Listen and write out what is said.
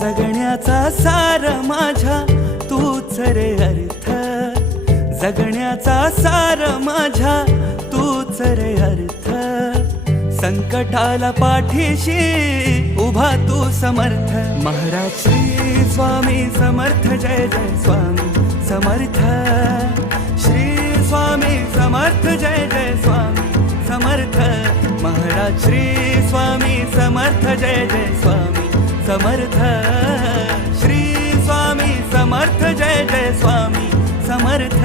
जगण्याचा सार माझ्या तूच रे अर्थ, जगण्याचा सार माझ्या तूच रे अर्थ. संकटाला पाठीशी उभा तू समर्थ. महाराज श्री स्वामी समर्थ, जय जय स्वामी समर्थ. श्री स्वामी समर्थ, जय जय स्वामी समर्थ. महाराज श्री स्वामी समर्थ, जय जय स्वामी समर्थ. श्री स्वामी समर्थ, जय जय स्वामी समर्थ.